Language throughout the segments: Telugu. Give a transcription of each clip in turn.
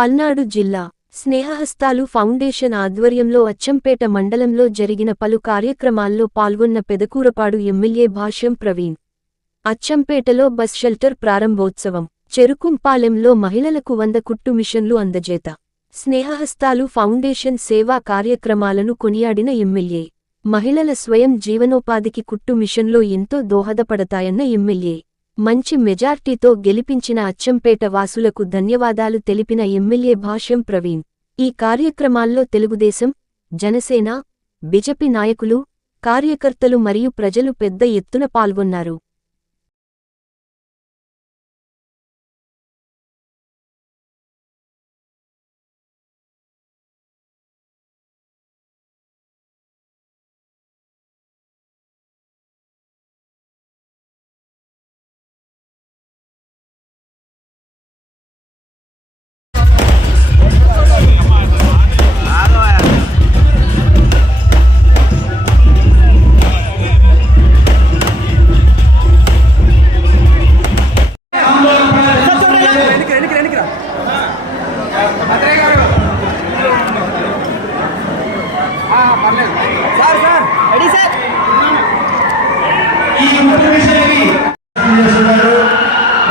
పల్నాడు జిల్లా స్నేహహస్తాలు ఫౌండేషన్ ఆధ్వర్యంలో అచ్చంపేట మండలంలో జరిగిన పలు కార్యక్రమాల్లో పాల్గొన్న పెదకూరపాడు ఎమ్మెల్యే భాష్యం ప్రవీణ్. అచ్చంపేటలో బస్ షెల్టర్ ప్రారంభోత్సవం, చెరుకుంపాలెంలో మహిళలకు 100 కుట్టు మిషన్లు అందజేత. స్నేహహస్తాలు ఫౌండేషన్ సేవా కార్యక్రమాలను కొనియాడిన ఎమ్మెల్యే. మహిళల స్వయం జీవనోపాధికి కుట్టు మిషన్లో ఎంతో దోహదపడతాయన్న ఎమ్మెల్యే. మంచి మెజార్టీతో గెలిపించిన అచ్చంపేట వాసులకు ధన్యవాదాలు తెలిపిన ఎమ్మెల్యే భాష్యం ప్రవీణ్. ఈ కార్యక్రమాల్లో తెలుగుదేశం, జనసేన, బీజేపీ నాయకులు, కార్యకర్తలు మరియు ప్రజలు పెద్ద ఎత్తున పాల్గొన్నారు.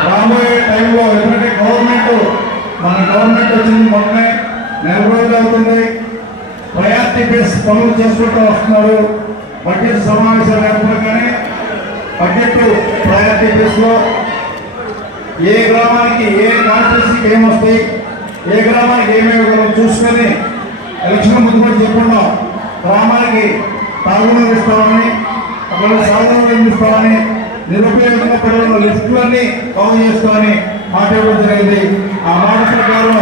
రాబోయే టైంలో ఎందుకంటే మన గవర్నమెంట్ వచ్చింది మొన్నే 4 రోజులు అవుతుంది. ప్రయారిటీ బేస్ పనులు చేసుకుంటూ వస్తున్నారు. బడ్జెట్ సమావేశాలు ఏర్పడగానే బడ్జెట్ ప్రయారిటీ బేస్లో ఏ గ్రామానికి ఏ కాన్స్టిట్యూన్సీకి ఏమొస్తాయి, ఏ గ్రామానికి ఏమేమి చూసుకొని ఎలక్షన్ ముందు కూడా చెప్పుకున్నాం. గ్రామానికి తాగునీరు ఇస్తామని, అక్కడ సాగునీరు ఇస్తామని, నిరుపయోగంగా పడిన లిస్టులన్నీ కవర్ చేసుకోమని మాట ఇవ్వడం జరిగింది. ఆ మాట ప్రకారం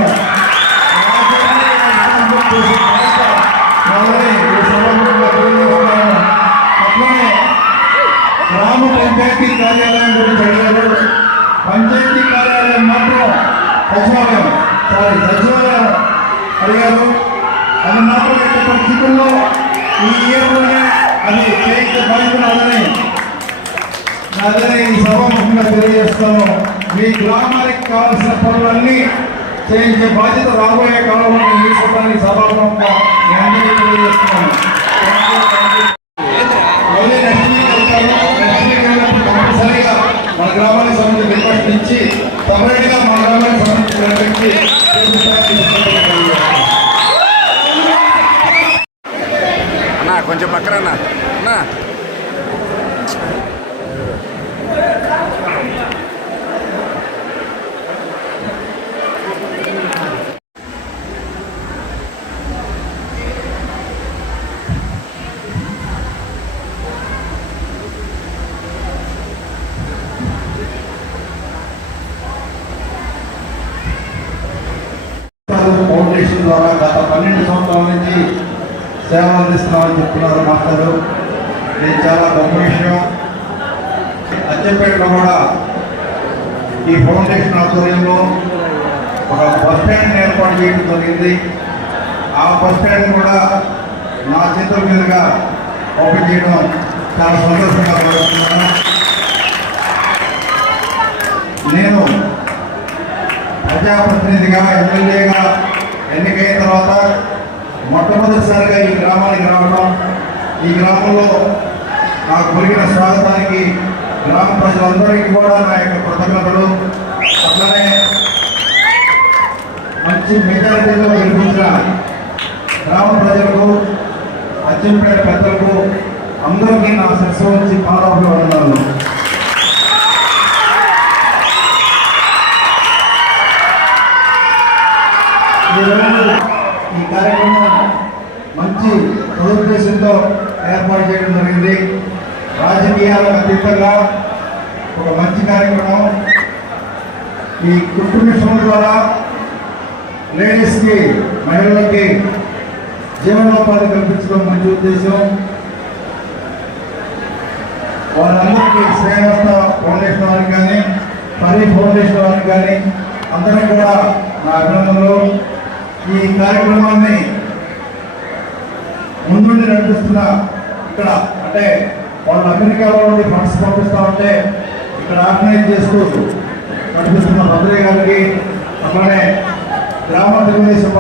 అట్లనే గ్రామ పంచాయతీ కార్యాలయం గురించి అడిగారు. పంచాయతీ కార్యాలయం మాత్రం సచివాలయం అడిగారు. అది మాత్రం ఎట్టి పరిస్థితుల్లో ఈ ఇయర్లోనే అది చేయించే బాధ్యతని అదే ఈ సభాముఖంగా తెలియజేస్తాను. మీ గ్రామానికి కావాల్సిన పనులన్నీ చేయించే బాధ్యత రాబోయే కాలంలో తీసుకోవడానికి సభాముఖంగా తెలియజేస్తున్నాను. కంపల్సరిగా మన గ్రామానికి సంబంధించిన రిక్వెస్ట్ ఇచ్చి సపరేట్గా మన గ్రామానికి సంబంధించిన వ్యక్తి అన్నా కొంచెం పక్కన అన్నా. ఫౌండేషన్ ద్వారా గత 12 సంవత్సరాల నుంచి సేవ అందిస్తున్నామని చెప్తున్నారు మాస్టర్లు. ఇది చాలా గొప్ప విషయం. అచ్చంపేటలో కూడా ఈ ఫౌండేషన్ ఆధ్వర్యంలో ఒక బస్ స్టాండ్ ఏర్పాటు చేయడం జరిగింది. ఆ బస్ స్టాండ్ కూడా నా చేతుల మీదుగా ఓపెన్ చేయడం చాలా సంతోషంగా భావిస్తున్నాను. నేను ప్రజాప్రతినిధిగా ఎమ్మెల్యేగా ఎన్నికైన తర్వాత మొట్టమొదటిసారిగా ఈ గ్రామానికి రావడం, ఈ గ్రామంలో నాకు కలిగిన స్వాగతానికి గ్రామ ప్రజలందరికీ కూడా నా యొక్క కృతజ్ఞతలు. అట్లనే మంచి మెజారిటీలో గెలిపించిన గ్రామ ప్రజలకు, అచ్చంపేట పెద్దలకు అందరికీ నా శిరస్సు వచ్చి పాదాభివందనాలు. ఈ కార్యక్రమం మంచి సదుద్దేశంతో ఏర్పాటు చేయడం జరిగింది. రాజకీయాలకు అతీతంగా ఒక మంచి కార్యక్రమం. ఈ కుటుంబ మిషన్ ద్వారా లేడీస్కి, మహిళలకి జీవనోపాధి కల్పించడం మంచి ఉద్దేశం. వాళ్ళందరికీ శ్రేయస్త ఫౌండేషన్ వారికి కానీ, పరి ఫౌండేషన్ వారికి కానీ అందరికీ కూడా నా అభినందనలు. ఈ కార్యక్రమాన్ని ముందుండి నడిపిస్తున్న ఇక్కడ అంటే వాళ్ళు అమెరికాలో నుండి ఫండ్స్ పంపిస్తూ ఉంటే ఇక్కడ ఆర్గనైజ్ చేస్తూ నడిపిస్తున్న భద్రయ్య గారికి, అట్లానే గ్రామ తెలుగుదేశం